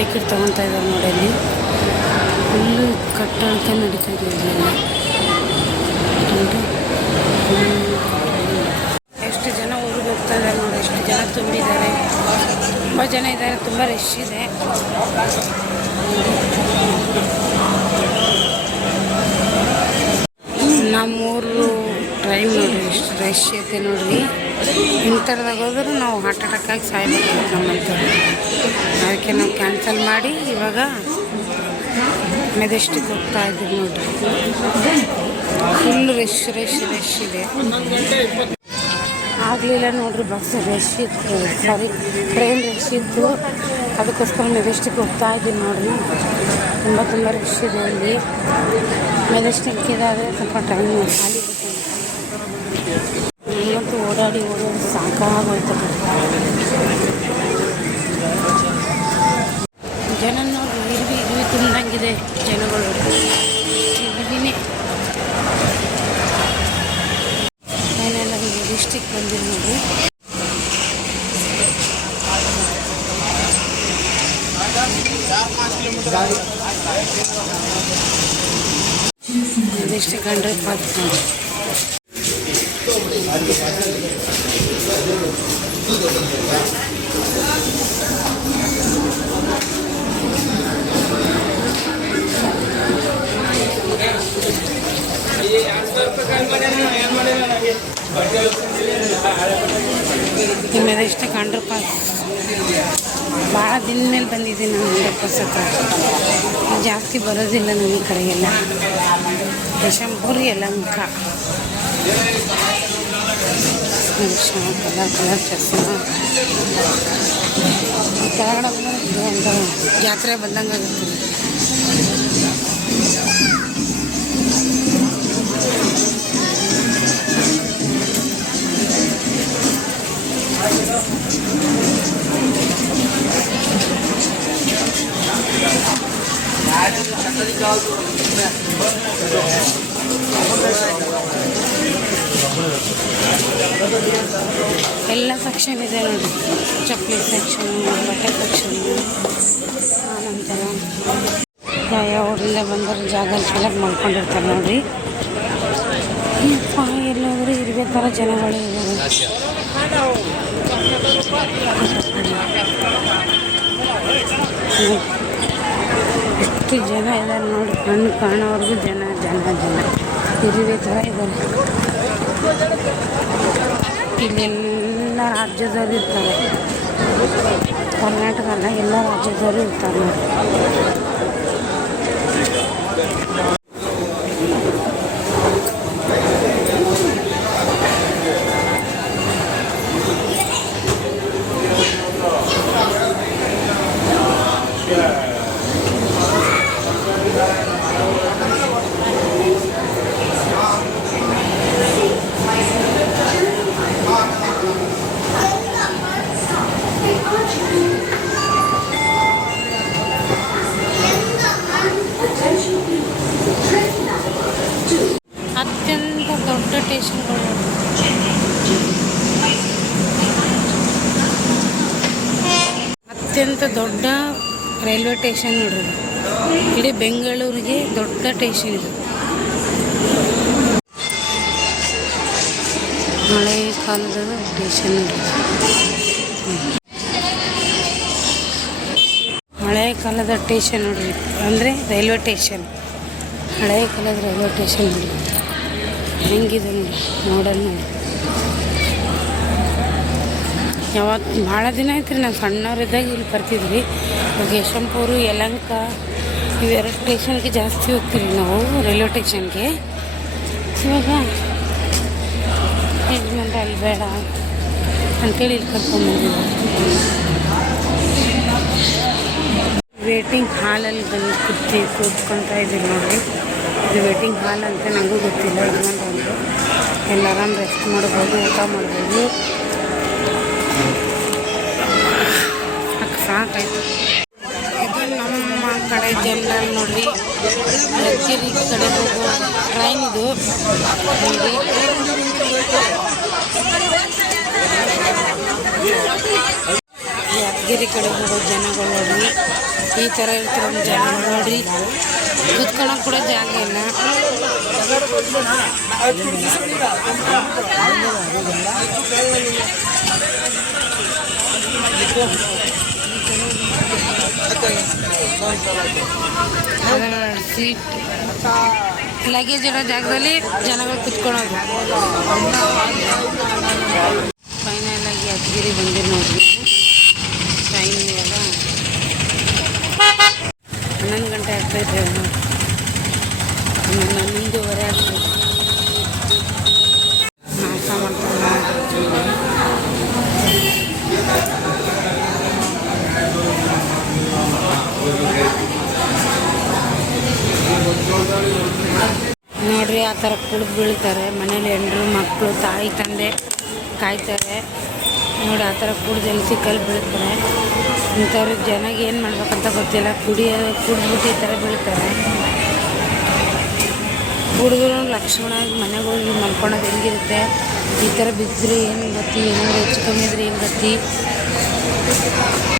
ತೊಗೊತಾ ಇದ್ದಾರೆ ನೋಡಿ ಅಲ್ಲಿ. ಫುಲ್ಲು ಅಂತ ನಡೀತಾ ಎಷ್ಟು ಜನ ಊರಿಗೆ ಹೋಗ್ತಾ ಇದ್ದಾರೆ ನೋಡಿ, ಎಷ್ಟು ಜನ ತುಂಬಿದ್ದಾರೆ. ತುಂಬ ಜನ ಇದ್ದಾರೆ, ತುಂಬ ರಶ್ ಇದೆ. ನಮ್ಮೂರು ಟ್ರೈ ಮಾಡಿ ಎಷ್ಟು ರಶ್ ಐತೆ ನೋಡ್ರಿ ಇಂಥರದಾಗ ಹೋದ್ರೆ ನಾವು ಹಾರ್ಟ್ ಅಟ್ಯಾಕ್ ಆಗಿ ಸಾಯ್ಬೇಕು ನಮ್ಮಂತ ಅದಕ್ಕೆ ನಾವು ಕ್ಯಾನ್ಸಲ್ ಮಾಡಿ ಇವಾಗ ಮೆಜೆಸ್ಟಿಕ್ ಹೋಗ್ತಾ ಇದ್ದೀವಿ ನೋಡಿ ಫುಲ್ ರಶ್ ರಶ್ ರಶ್ ಇದೆ. ಆಗಲಿಲ್ಲ ನೋಡ್ರಿ ಬಸ್ ರಶ್ ಇತ್ತು. ಸಾರಿ ಟ್ರೈನ್ ರಶ್ ಇತ್ತು. ಅದಕ್ಕೋಸ್ಕರ ಮೆಜೆಸ್ಟಿಕ್ ಹೋಗ್ತಾ ಇದ್ದೀನಿ ನೋಡ್ರಿ. ತುಂಬ ತುಂಬ ರಶ್ ಇದೆ ಅಲ್ಲಿ. ಮೆಜೆಸ್ಟಿಕ್ ಇದಾದರೆ ಸ್ವಲ್ಪ ಟ್ರೈನ್ ಖಾಲಿ ಓಡಾಡಿ ಓಡಾಡಿ ಸಾಕಾಗೋಯ್ತು. ಜನ ನೋಡಿ ಇರ್ವಿ ಇರ್ವಿ ತುಂಬ್ದಂಗಿದೆ ಜನಗಳು. ಇರ್ವಿನೇ. ಏನೆಲ್ಲ ಡಿಸ್ಟಿಕ್ ಬಂದಿರಿ ನೋಡಿ. ಡಿಸ್ಟಿಕ್ ಹಂಡ್ರೆಡ್ ಪಾರ್ಕ್ ಇನ್ನು ಇಷ್ಟ ಕಂಡ್ರಪ್ಪ. ಭಾಳ ದಿನ ಮೇಲೆ ಬಂದಿದ್ದೀನಿ ನಾನು ಪಾಸ್ ಹತ್ರ ಜಾಸ್ತಿ ಬರೋದಿಲ್ಲ ನಮ್ಮ ಕಡೆಗೆಲ್ಲ. ದಶಂಪುರಿ ಮುಖ. ಕಲರ್ ಕಲರ್, ಚಸ್ಮ. ಕೆಳಗಡೆ ಒಂದು ಜಾತ್ರೆ ಬಂದಂಗೆ ಆಗುತ್ತೆ. ಎಲ್ಲ ಸೆಕ್ಷನ್ ಇದೆ ನೋಡಿ. ಚಪ್ಪಲಿ ಸೆಕ್ಷನ್ ಬಟ್ಟೆ ಸೆಕ್ಷನ್ ಆನಂತರ ಯಾವ ಊರಿಂದ ಬಂದರೆ ಜಾಗ ಸೆಲೆಕ್ಟ್ ಮಾಡ್ಕೊಂಡಿರ್ತಾರೆ ನೋಡ್ರಿ ಎಲ್ಲೋದ್ರು ಥರ ಜನಗಳೇ ಇದ್ದಾರೆ ಎಷ್ಟು ಜನ ಇದ್ದಾರೆ ನೋಡಿ ಕಣ್ಣು ಕಾಣೋವರೆಗೂ ಜನ ಜನ ಜನ. ಇರುವೆ ಥರ ಇದ್ದಾರೆ. ಇಲ್ಲೆಲ್ಲ ರಾಜ್ಯದವರು ಇರ್ತಾರೆ. ಕರ್ನಾಟಕ ಅಲ್ಲ, ಎಲ್ಲ ರಾಜ್ಯದವರು ಇರ್ತಾರೆ ನೋಡಿ. ಅತ್ಯಂತ ದೊಡ್ಡ ಸ್ಟೇಷನ್ಗಳು ಅತ್ಯಂತ ದೊಡ್ಡ ರೈಲ್ವೆ ಸ್ಟೇಷನ್ ನೋಡ್ರಿ. ಇಡೀ ಬೆಂಗಳೂರಿಗೆ ದೊಡ್ಡ ಸ್ಟೇಷನ್ ಇದು. ಮಳೆ ಕಾಲದ ಸ್ಟೇಷನ್ ಮಳೆ ಕಾಲದ ಸ್ಟೇಷನ್ ನೋಡ್ರಿ. ಅಂದರೆ ರೈಲ್ವೆ ಸ್ಟೇಷನ್. ಹಳೆ ಕಾಲದ ರೈಲ್ವೆ ಸ್ಟೇಷನ್ ನೋಡಿ ಹೆಂಗಿದೆ ನೋಡಿ ನೋಡೋಣ ನೋಡಿ ಯಾವತ್ತು ಭಾಳ ದಿನ ಆಯ್ತು ರೀ ನಾವು ಸಣ್ಣವರಿದ್ದಾಗ ಇಲ್ಲಿ ಬರ್ತಿದ್ವಿ. ಇವಾಗ ಯಶವಂತಪುರ ಯಲಂಕ, ಇವೆರಡು ಸ್ಟೇಷನ್ಗೆ ಜಾಸ್ತಿ ಹೋಗ್ತೀವಿ ನಾವು ರೈಲ್ವೆ ಸ್ಟೇಷನ್ಗೆ ಇವಾಗ ಯಜಮಾನ್ರ, ಅಲ್ಲಿ ಬೇಡ ಅಂತೇಳಿ ಇಲ್ಲಿ ಕರ್ಕೊಂಡ್ಬಂದಿದ್ದಾರೆ ವೇಟಿಂಗ್ ಹಾಲಲ್ಲಿ ಬಂದು ಕೂತಿ ಕೂತ್ಕೊಳ್ತಾ ಇದ್ದೀವಿ ನೋಡಿರಿ. ಇದು ವೇಟಿಂಗ್ ಹಾಲ್ ಅಂತ ನನಗೂ ಗೊತ್ತಿಲ್ಲ, ಯಜಮಾನ್ರು ಅಂದರು. ಎಲ್ಲ ಆರಾಮ್ ರೆಸ್ಟ್ ಮಾಡ್ಬೋದು, ಊಟ ಮಾಡ್ಬೋದು. ಸಾಕಾಯ್ತು ಇದು ನಮ್ಮ ಕಡೆ ಜನರಲ್ ನೋಡ್ರಿ. ಲಕ್ಷರಿ ಕಡೆ ಹೋಗೋ ಟ್ರೈನ್ ಇದು. ನೋಡಿ. ಯಾದಗಿರಿ ಕಡೆ ಹೋಗೋ ಜನಗಳು ನೋಡ್ರಿ. ಈ ಥರ ಇರ್ತಾರೆ ಜನಗಳು ನೋಡ್ರಿ. ಕುತ್ಕೊಳ್ಳೋಕೆ ಕೂಡ ಜಾಗ ಇಲ್ಲ ಸೀಟ್ ಲಗೇಜ್ ಇಡೋ ಜಾಗದಲ್ಲಿ ಜನಗಳು ಕುತ್ಕೊಳ್ಳೋದು ಫೈನಲ್ ಆಗಿ ಯಾದಗಿರಿ ಬಂದಿರಿ ನೋಡ್ರಿ ಟೈಮ್ ಇವಾಗ ಹನ್ನೊಂದು ಗಂಟೆ ಆಗ್ತೈತೆ ಹನ್ನೊಂದು ಹನ್ನೊಂದುವರೆ ಆಗ್ತೈತೆ ನಾಷ್ಟ ಮಾಡ್ತಾರೆ ನೋಡ್ರಿ, ಆ ಥರ ಕುಡಿದು ಬೀಳ್ತಾರೆ. ಮನೇಲಿ ಹೆಣ್ಣು ಮಕ್ಕಳು, ತಾಯಿ, ತಂದೆ ಕಾಯ್ತಾರೆ. ನೋಡಿ, ಆ ಥರ ಕುಡ್ದು ಎಲ್ಲಿ ಸಿಕ್ಕಲ್ಲಿ ಬೀಳ್ತಾರೆ. ಇಂಥವ್ರು ಜನಗೆ ಏನು ಮಾಡ್ಬೇಕಂತ ಗೊತ್ತಿಲ್ಲ. ಕುಡಿಯೋ ಕುಡಿದ್ಬಿಟ್ಟು ಈ ಥರ ಬೀಳ್ತಾರೆ. ಹುಡುಗರು ಲಕ್ಷ್ಮಣ ಮನೆಗೆ ಹೋಗಿ ಮಲ್ಕೊಳೋದು ಹೆಂಗಿರುತ್ತೆ? ಈ ಥರ ಬಿದ್ದರೆ ಏನು ಗತಿ? ಏನಾದರೂ ಹೆಚ್ಚು ಕಮ್ಮಿ ಇದ್ರೆ ಏನು ಗತಿ?